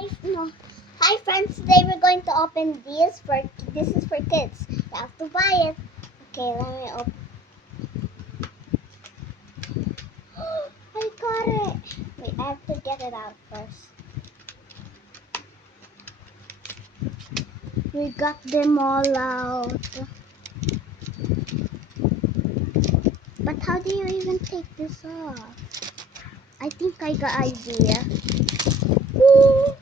No. Hi friends, today we're going to open this is for kids. You have to buy it. Okay, let me open. I got it. Wait, I have to get it out first. We got them all out. But how do you even take this off? I think I got idea. Woo!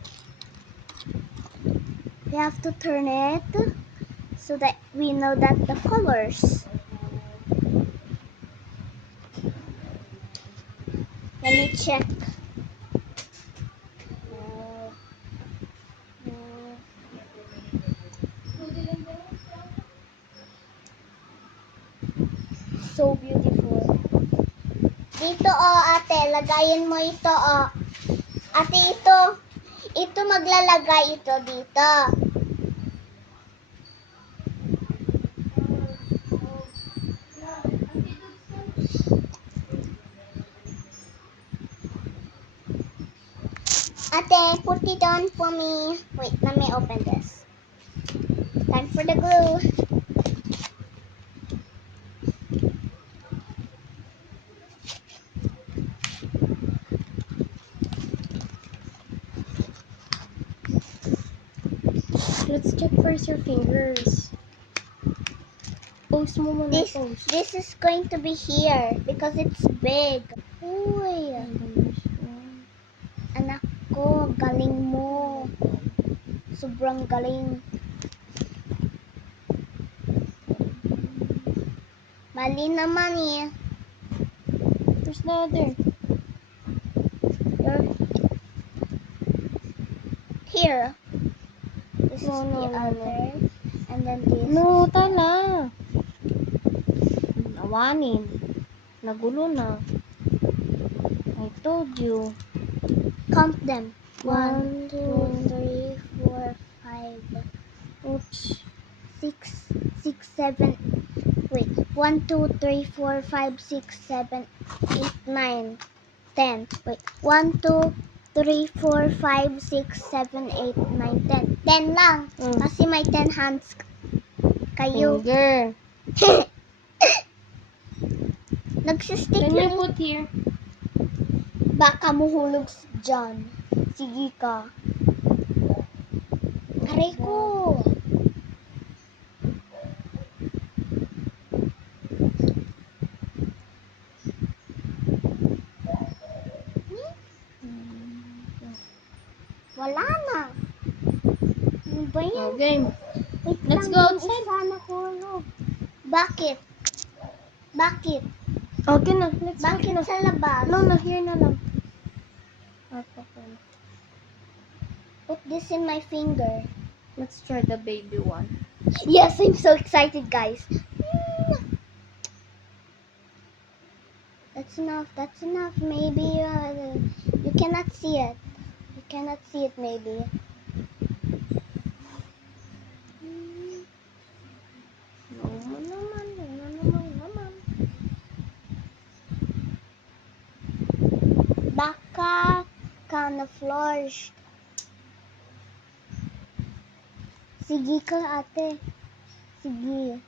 We have to turn it so that we know that the colors. Let me check. So beautiful. Dito ate, lagayin mo ito Ate ito maglalagay ito dito. Ate, put it on for me. Wait, let me open this. Time for the glue. Let's check first your fingers. Post mo muna, post. This is going to be here because it's big. Uy, anak ko, galing mo. Sobrang galing. Mali naman eh. There's no other. Here. This No, is no, the no, other. And then this. No, tala. Awanin. Nagulo na. I told you. Count them. 1, 1, 2, 2, 3, 4, 5, oops. 6, 6, 7. Wait. 1, 2, 3, 4, 5, 6, 7, 8, 9, 10. Wait. 1, 2, 3, 4, 5, 6, 7, 8, 9, 10. 10 lang. Kasi may 10 hands kayo. Finger. Nagsistick Can you yun. put here? Baka muhulog dyan. Sige ka. Aray ko. Wala na. Ano ba yan? Okay. Wait Let's lang, go yung outside. isa nahulog. Bakit? Bakit? Okay na. Let's go Bakit na. sa labas? No, na here na lang. Okay. Put this in my finger. Let's try the baby one. Yes, I'm so excited, guys. That's enough. That's enough. Maybe you cannot see it. You cannot see it, maybe. Naman. Baka camouflage. Sige ka, ate. Sige.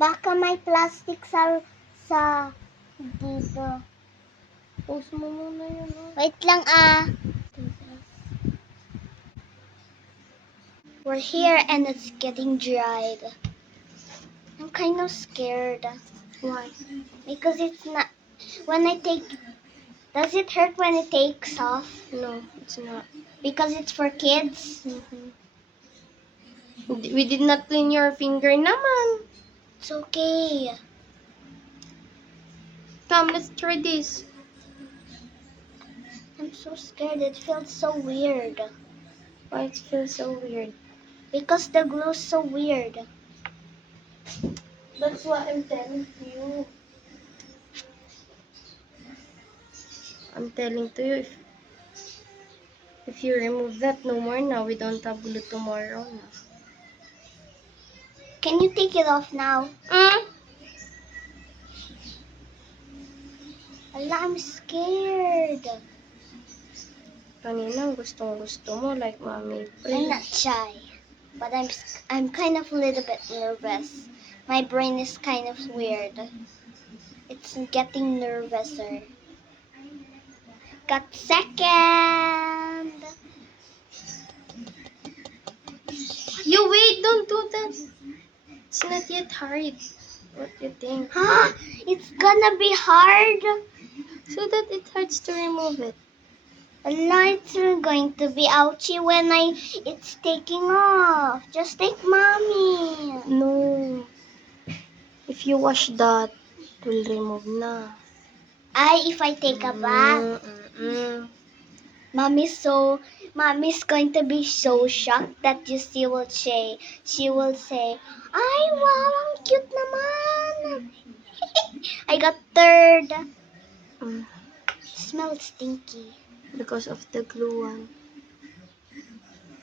Baka may plastic sa dito. Post mo muna yun. Wait lang We're here and it's getting dried. I'm kind of scared. Why? Because it's not. When I take. Does it hurt when it takes off? No, it's not. Because it's for kids? We did not clean your finger naman. It's okay. Come, let's try this. I'm so scared. It feels so weird. Why it feels so weird? Because the glue's so weird. That's what I'm telling you. I'm telling to you, if you remove that, no more now. We don't have glue tomorrow na. Can you take it off now? Ala, I'm scared. Kanina, gusto mo, like Mommy. I'm not shy, but I'm kind of a little bit nervous. My brain is kind of weird. It's getting nervouser. Got second. You wait, don't do that. It's not yet hard. What do you think? Huh? It's gonna be hard. So that it hurts to remove it. Allah, it's going to be ouchy when it's taking off. Just take mommy. No. If you wash that, it will remove na. If I take a bath, mommy's going to be so shocked that she will say, "Ay, wow, ang cute naman." I got third. Mm, Smells stinky. because of the glue one.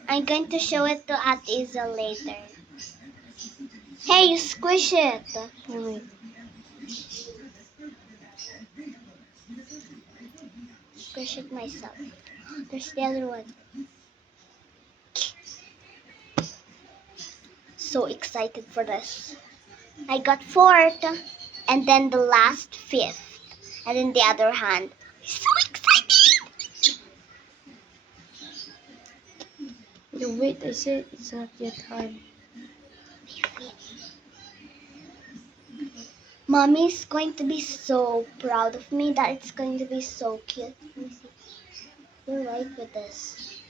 I'm going to show it to Aunt Isa later. Hey, you squish it. You wait. Squish it myself. There's the other one. So excited for this. I got fourth, and then the last fifth, and then the other hand. So excited! You wait, I said it's not yet hard. Mommy's going to be so proud of me that it's going to be so cute. Let me see. You're right with this.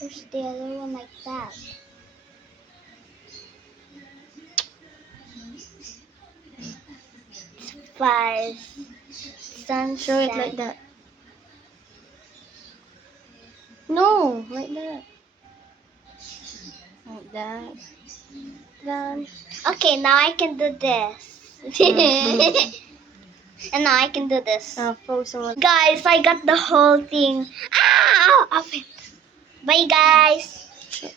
There's the other one like that. Five. Sunset. Show it like that. No, like that. Like that. Done. Okay, now I can do this. And now I can do this. Frozen one. Guys, I got the whole thing. Ow! Of it. Bye, guys. Shit.